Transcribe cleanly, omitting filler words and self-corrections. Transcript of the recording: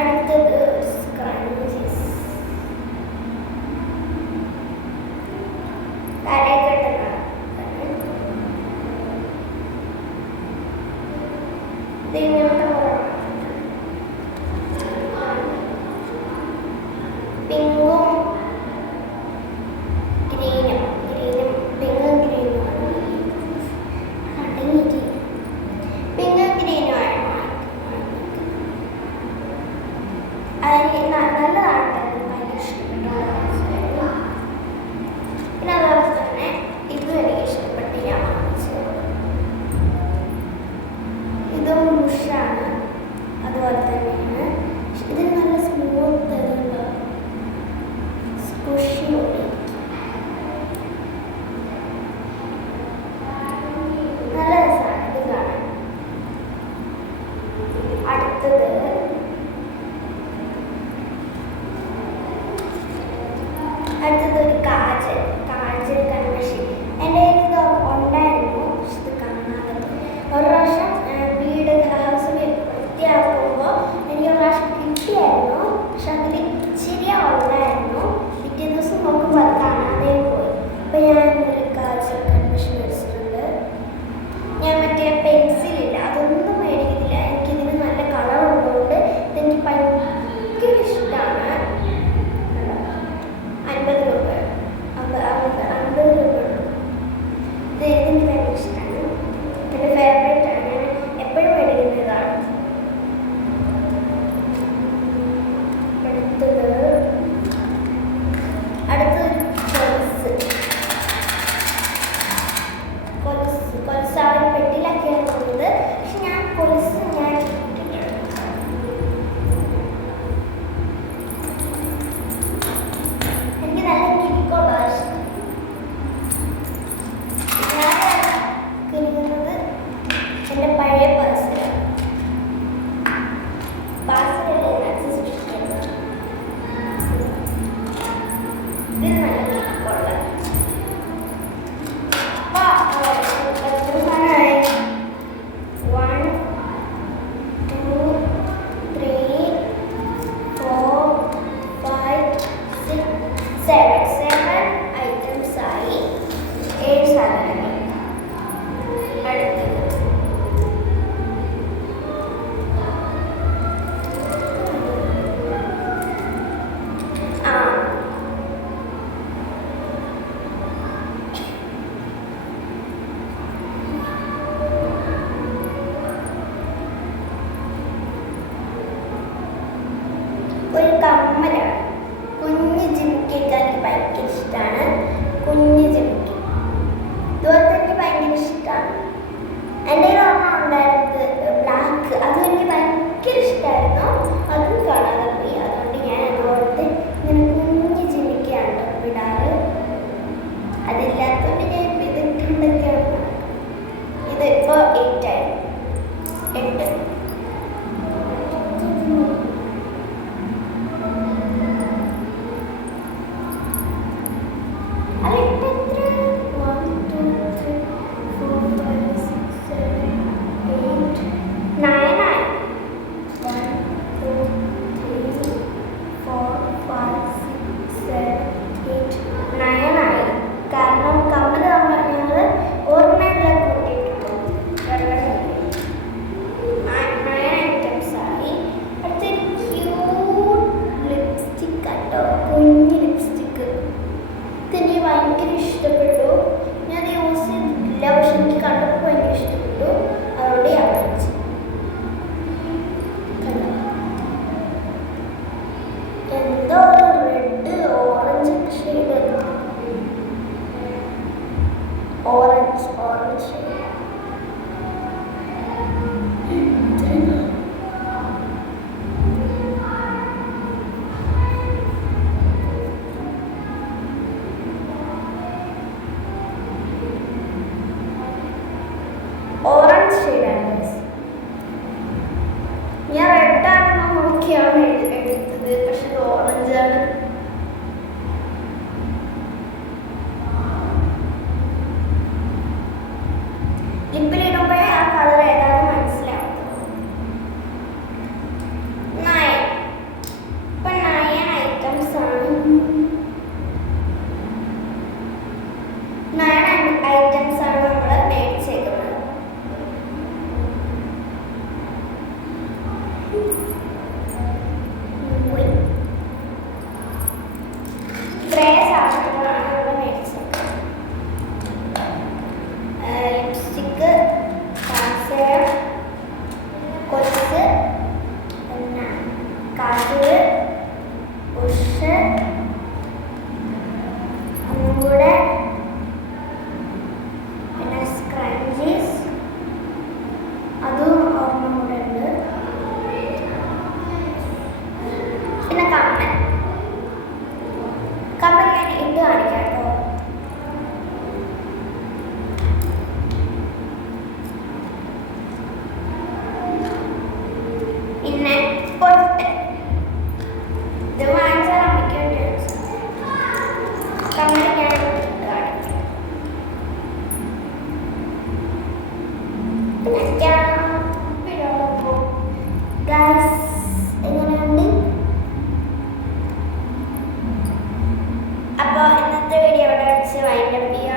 അടുത്തത് സ്ക്രഞ്ചീസ്. തലക്കെട്ടുന്നതാണ്. ഇതിങ്ങനത്തെ പിങ്കും ഗ്രീനും പിങ്കും ഗ്രീനുമാണ്. പിങ്കും ഗ്രീനുമാണ്. അതിന് നല്ലതാണ്, ഭയങ്കര ഇഷ്ടപ്പെട്ടു. പിന്നെ അതുപോലെ തന്നെ ഇതും എനിക്ക് ഇഷ്ടപ്പെട്ട് ഞാൻ വാങ്ങിച്ചത്. ഇതും ബുഷാണ്, അതുപോലെ തന്നെയാണ്. ഇത് നല്ല സ്മൂത്ത് സ്കുഷിയോടെ നല്ല രസമാണ് ഇത് കാണാൻ. അടുത്തത് ഒരു കാജൽ കൺമഷി. എൻ്റെ കയ്യിൽ ഇത് ഉണ്ടായിരുന്നു, പക്ഷെ ഇത് കാണാതെ. ഒരു പ്രാവശ്യം വീട് ഹൗസ് വൃത്തിയാക്കുമ്പോൾ എനിക്ക് ഒരു പ്രാവശ്യം കിട്ടിയായിരുന്നു, പക്ഷെ അതിൽ ഇച്ചിരി ഉണ്ടായിരുന്നു. പിറ്റേ ദിവസം നോക്കുമ്പോൾ അത് കാണാതെ പോയി. അപ്പം ഞാൻ ഒരു കാജൽ കൺമഷി മേടിച്ചിട്ടുണ്ട്. ഞാൻ മറ്റേ പെൻസിലില്ല അതൊന്നും മേടിക്കുന്നില്ല. എനിക്കിതിന് നല്ല കളർ ഉള്ളതുകൊണ്ട് ഇതെനിക്ക് ഭയങ്കര ഇഷ്ടമാണ്. 50 രൂപ 50 രൂപ ഉള്ളൂ. ഇത് എനിക്ക് ഭയങ്കര ഇഷ്ടമാണ്, എൻ്റെ ഫേവറേറ്റ് ആണ്. ഞാൻ എപ്പോഴും മേടിക്കുന്നതാണ്. അടുത്തൊരു കൊലുസാണ് പെട്ടിയിലൊക്കെയാണ് പോകുന്നത്. പക്ഷെ ഞാൻ കൊലുസ് ഞാൻ എനിക്ക് നല്ല കിരിക്കുള്ള ഇഷ്ടം. ഞാൻ കിരിക്കുന്നത് എൻ്റെ പഴയ പാഴ്സലാണ് സൂക്ഷിക്കുന്നത്. ഇതിന് നല്ല കിരിക്കുള്ള seven items ആയി. 7 സാധനങ്ങൾ. അടുത്തത് ഒരു കമ്മലാണ്. കുഞ്ഞ് ജിമിക്കൊക്കെ എനിക്ക് ഭയങ്കര ഇഷ്ടമാണ്. കുഞ്ഞ് ജിമിക്ക് ഇതുപോലെ തന്നെ ഭയങ്കര ഇഷ്ടമാണ്. എൻ്റെ ഓർമ്മ ഉണ്ടായിരുന്നത് ബ്ലാക്ക്, അതും എനിക്ക് ഭയങ്കര ഇഷ്ടമായിരുന്നു. അതും കാണാതെ പോയി. അതുകൊണ്ട് ഞാൻ അതുപോലത്തെ ഇങ്ങനെ കുഞ്ഞ് ജിമിക്കാണ് ഇടാറ്. അതില്ലാത്തതുകൊണ്ട് ഞാൻ ഇപ്പോൾ ഇത് ഇട്ടുണ്ടൊക്കെയാണ്. ഇത് ഇപ്പോൾ 8 ആയി. 8 അതെത്ര കാജു, ഉഷ്, ഒന്നും കൂടെ, പിന്നെ സ്ക്രഞ്ചീസ്, അതും ഒരെണ്ണം കൂടെ ഉണ്ട്, പിന്നെ കമ്മൽ. കമ്മൽ ഞാൻ ഇട്ട് കാണിക്കാം കേട്ടോ. പിന്നെ പൊട്ട്, ഇത് വാങ്ങിച്ചാൽ അമ്മയ്ക്ക് വേണ്ടിയാണ്. കമ്മൽ ഞാൻ ഇട്ട് കാണിക്കാം. പിന്നെ ഗൈസ് എങ്ങനെയുണ്ട്? അപ്പോൾ ഇന്നത്തെ വീഡിയോ ഇവിടെ വെച്ച് വൈൻഡപ്പ് ചെയ്യാം.